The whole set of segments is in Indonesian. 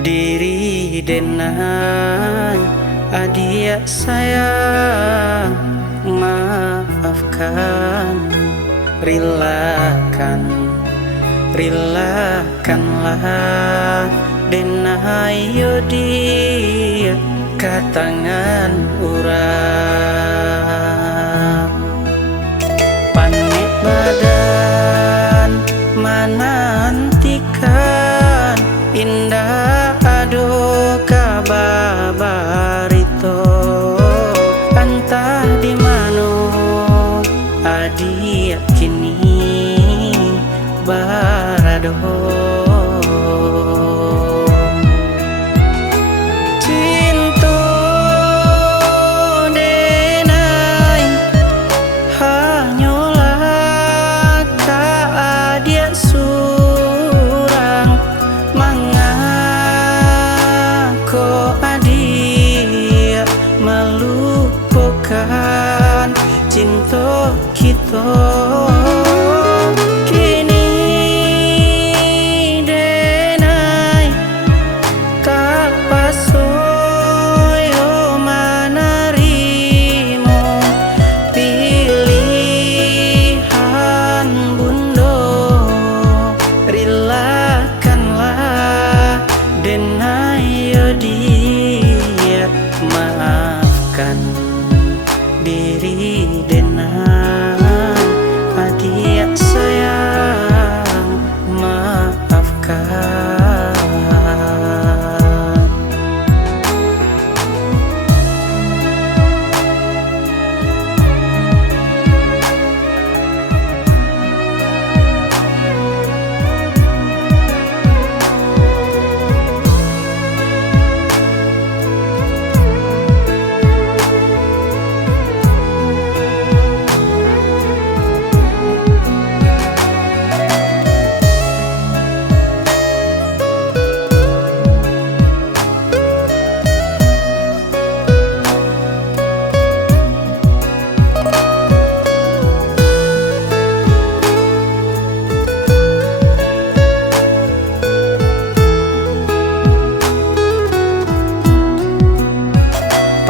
diri denai adik sayang, maafkan, relakanlah denai yodi katangan urang. Panik badan menantikan indah ado kababarito, entah di mano adik kini barado. Melupakan cinta kita kini denai tak pasoyo menerima pilihan bundo. Relakanlah denai dia, maafkan diri denai adik sayang, maafkan.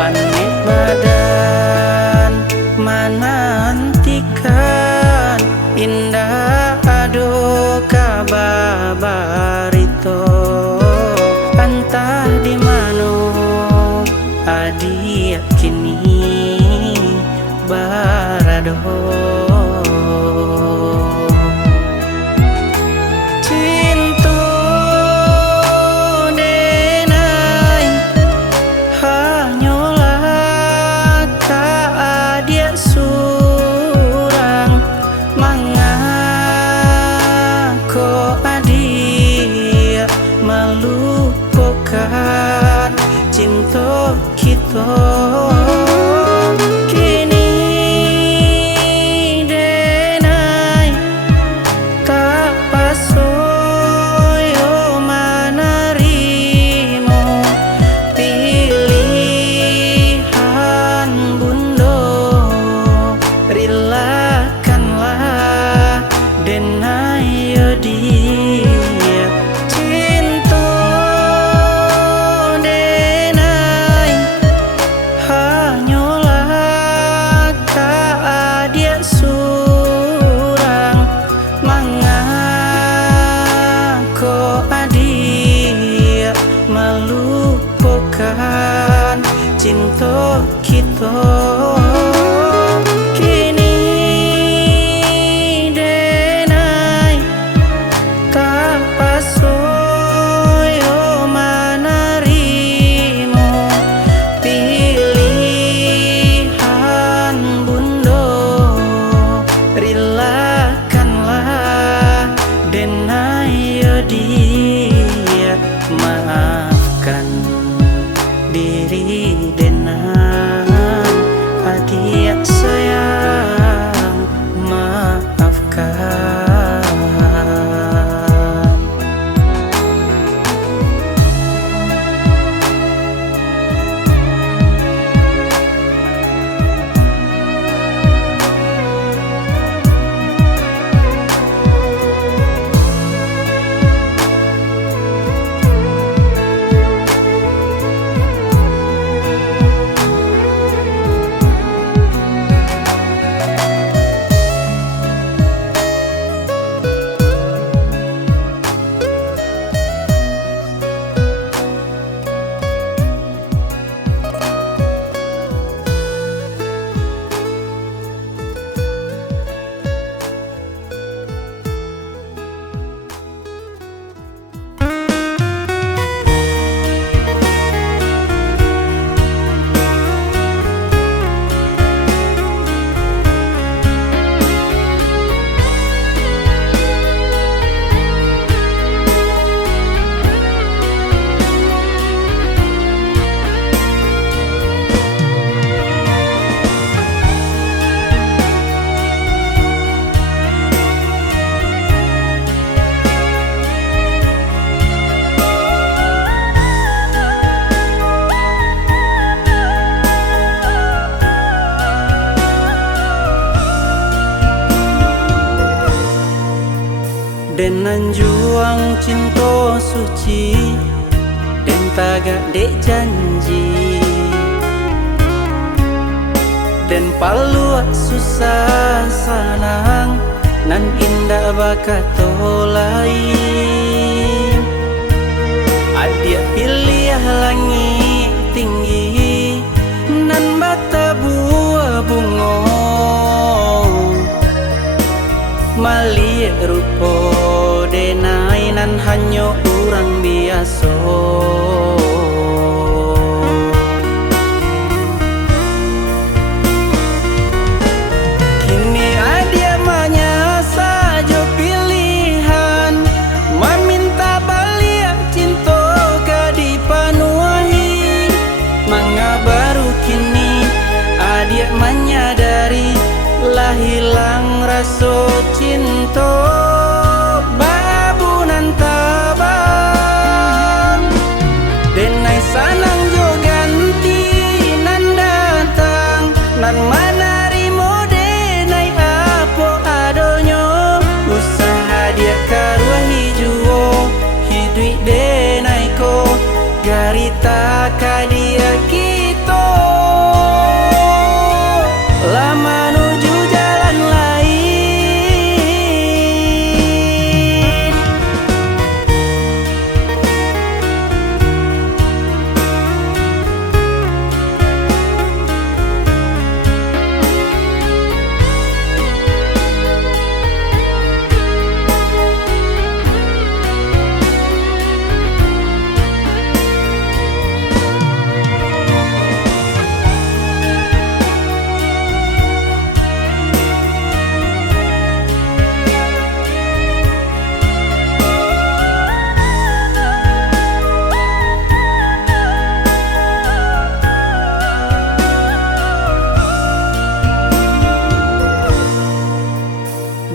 Panik badan menantikan indah ado kababarito, entah di mano adik kini barado. Melupakan cinta kita kini denai tak pasoyo menerima pilihan bundo. Relakanlah denai dia, melupakan cinta kita kini denai tak pasoyo menerima pilihan bundo. Relakanlah denai dia, maafkan diri denai adik sayang, maafkan. dengan juang cinta suci dan tagak dek janji dan palu susah sanang nan indah bakato lain adia pilih langit tinggi nan bata buah bungo mali rupo denai nan hanyo urang biasa kini adia manya saja pilihan meminta balik cinta gadi panuahi manga baru kini adia menyadari lah hilang rasa cinta babunan tabang denai sanang jo ganti nan datang nan manarimo denai apo adonyo usaha dia karua hijuo hidui denai ko garita kadia kito lama menuju jalan lain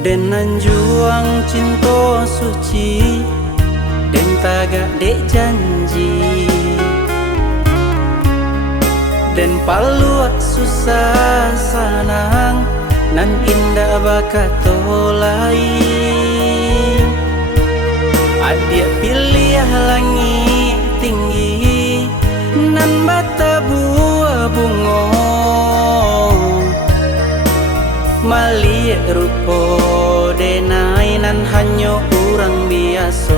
dengan juang cinta suci dan tagak dek janji dan palu susah sanang nan indah bakato lain adia pilih langit tinggi nan bata buah bungo mali rupo denai nan hanyo urang biasa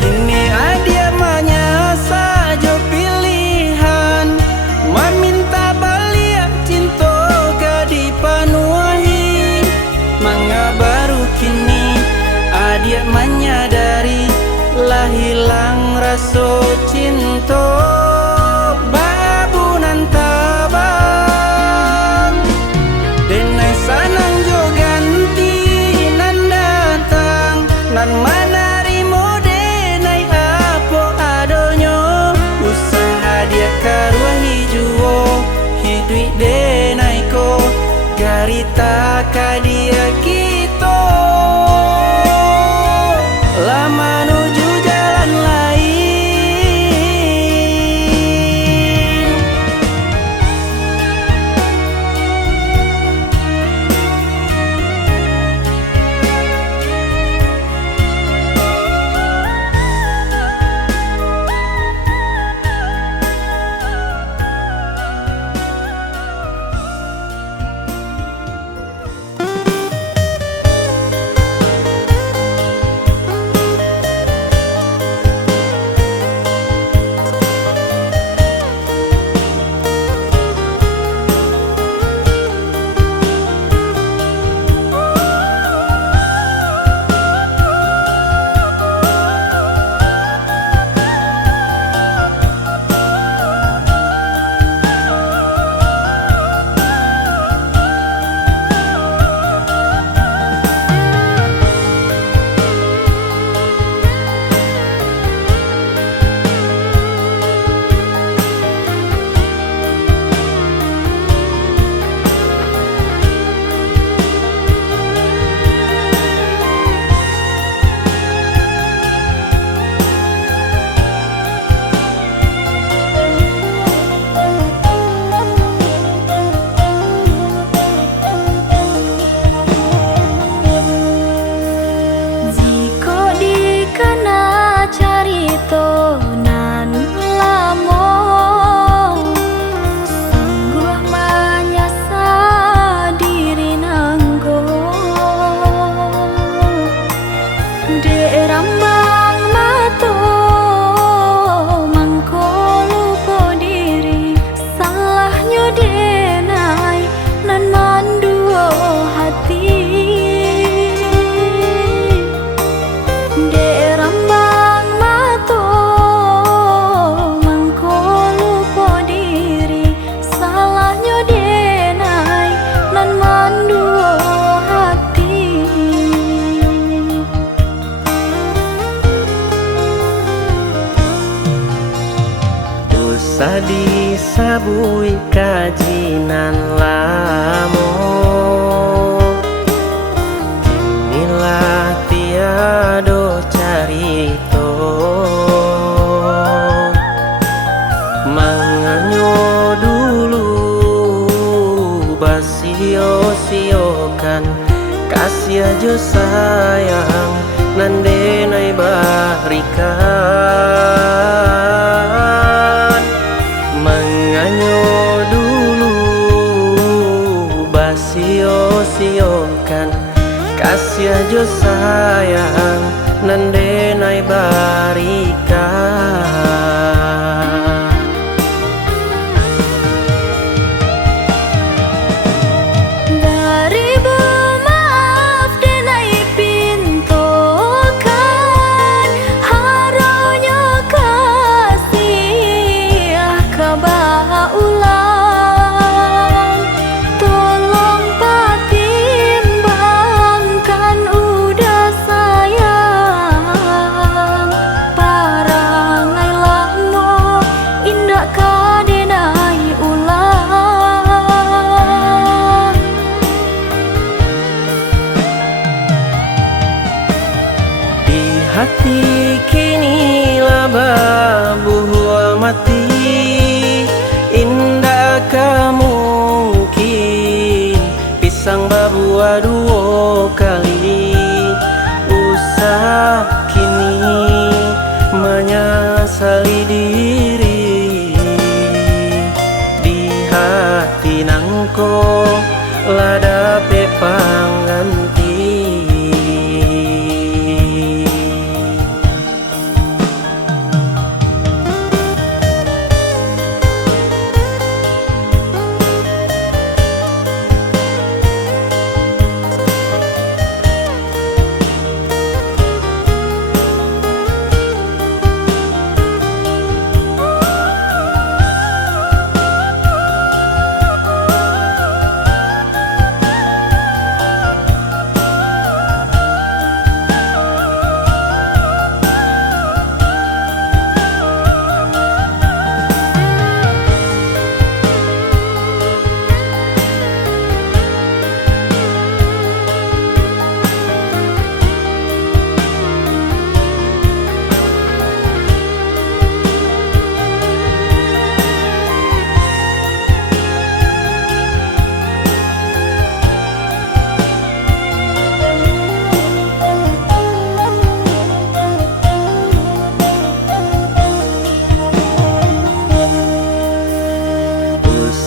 kini adia manya saja pilihan meminta balik cinta gadi panuahi manga baru kini adia menyadari lah hilang rasa cinta babunan tabang denai sanang jo ganti nan datang nan manarimo denai apo adonyo usaha dia karua hijuo hidui denai ko garita kadia kito lama menuju jalan lain kasih aja sayang nandenai barikan menganyo dulu basio-siokan kasih aja sayang nandenai barikan. Hati kini laba buah mati indah mungkin pisang babua dua kali usah kini menyesali diri di hati nangko lada pangganti.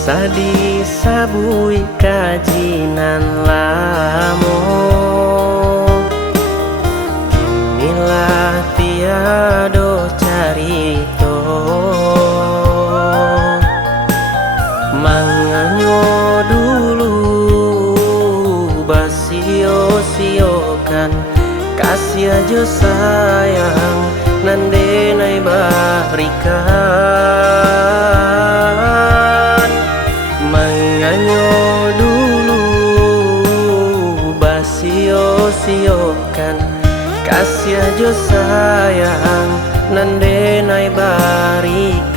Sadi sabui kajinan lamo inilah tiado carito manganyo dulu basio-siokan kasih aja sayang nandenai barikan menganyo dulu basio-siokan kasih aja sayang nandenai barikan.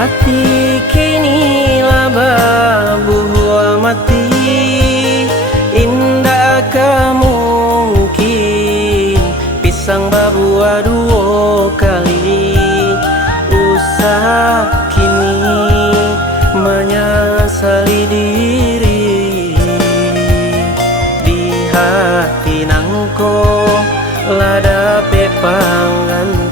Hati kini laba buah mati indah mungkin pisang babua dua kali usah kini menyesali diri di hati nangko lada pangganti.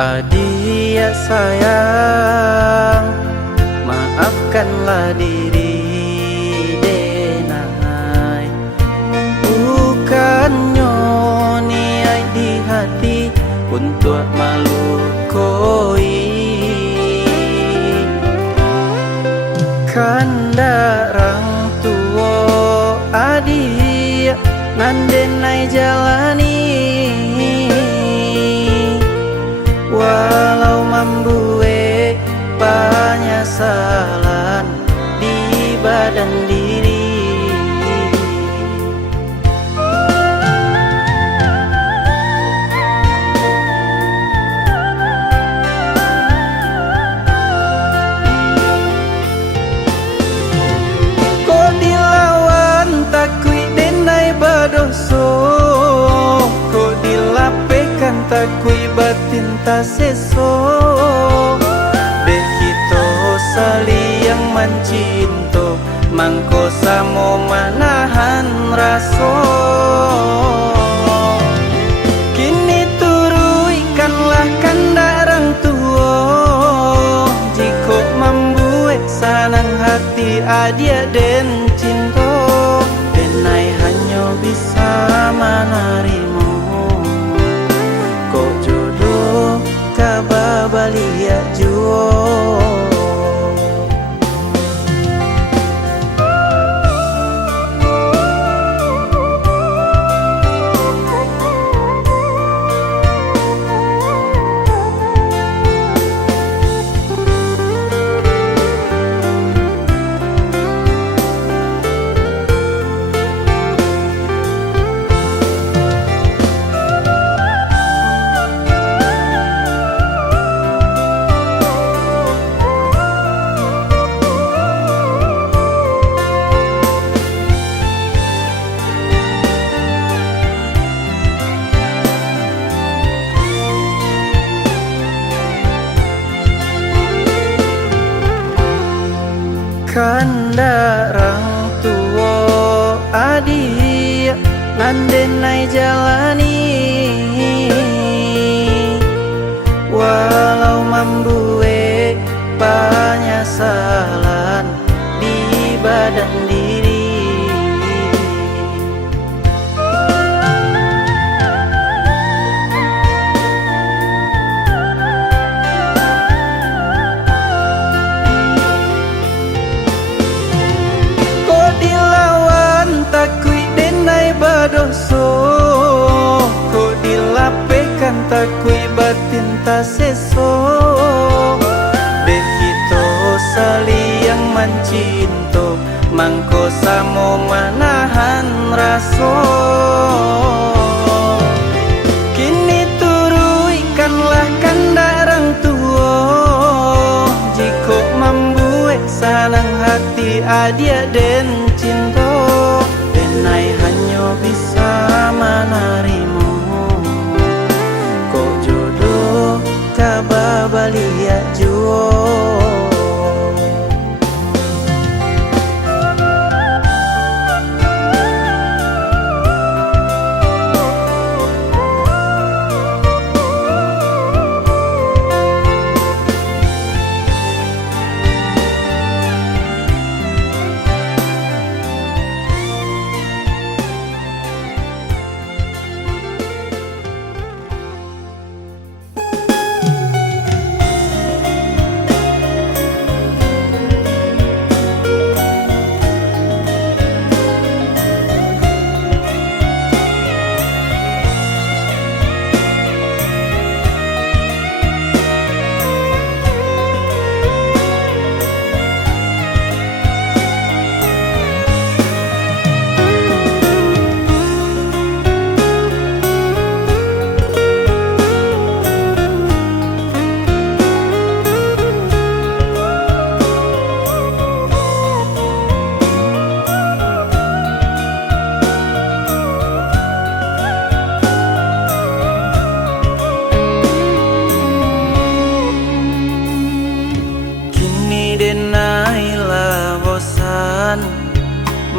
Adia sayang, maafkanlah diri denai. Bukannya niat di hati untuk malu koi. Kandarang tua adia nandenai jalani, walau membuat penyesalan di badan diri. Kok dilawan takui denai badoso, kok dilapekan takui batin tak seso. Bekito saling mencinta, mangko samo manahan raso. Kini turuikanlah kandarang tua, jika membuat senang hati adia dan cinta. Denai hanya bisa menarimu, kok jodoh kababalia juo. Kandarang tua adia nandenai jalani, walau membuat penyesalan di badan diri. Takui denai badoso, kok dilapekan takui batin tak seso. Bekito saling mencinta, mangko samo manahan raso. Kini turuikanlah kandarang tua, jika membuat senang hati adia dan cinta. Denai hanya bisa menarimu, kok jodoh kababalia juo.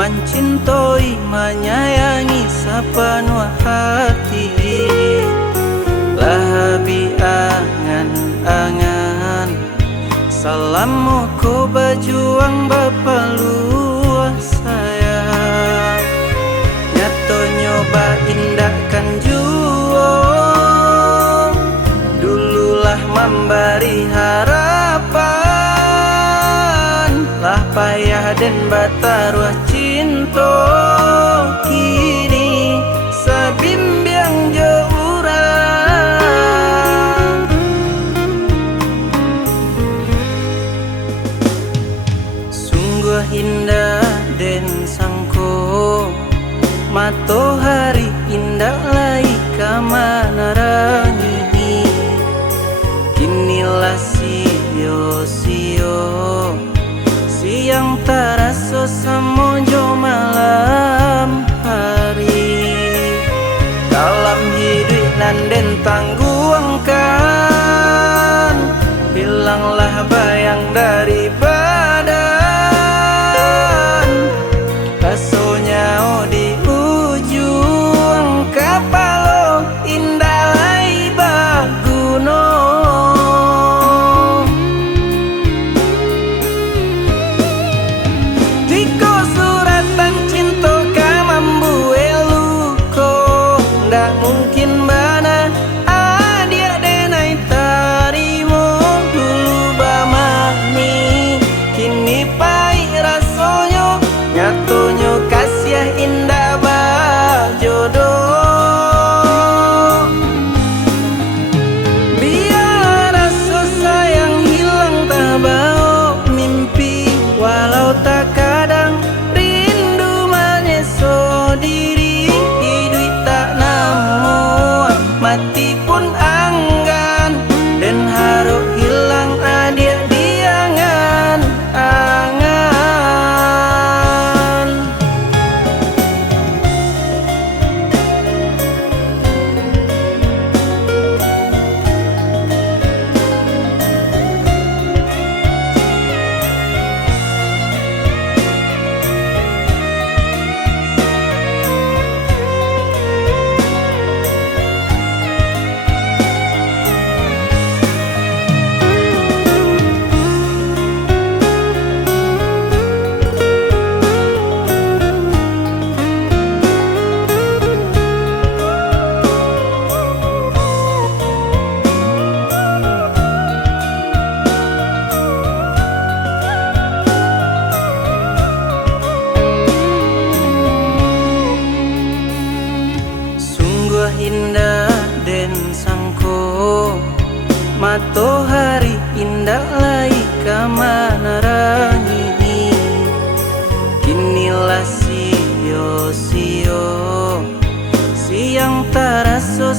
mencintoi, menyayangi sepenuh hati. Lebih angan Salamu ko berjuang bapa luas sayang. Nyato nyoba indahkan juang, dululah memberi harapan. Lah payah dan bataruah cinta, kini sabimbiang jauh. Indah den sangko matahari indah lai kamana rangi. Kinilah sio-sio siang taraso samojo malam hari. Dalam hidup nanden tangguangkan, hilanglah bayang dari badan. Rasonya di ujung kapalo indah lai baguno. Tiko suratan cinta kamambu eluko, ndak mungkin bana adia denai tarimo. Dulu bamani kini pai rasonyo, nyatonyo kasih indah bajodoh. Biar rasa sayang hilang tak bau mimpi, walau tak kadang rindu menyeso diri. Hidup tak namuat mati pun anggan, dan harap hilang adia diangan angan. Indah den sangko matahari indah lai kamana rangi. Kinilah sio-sio siang taraso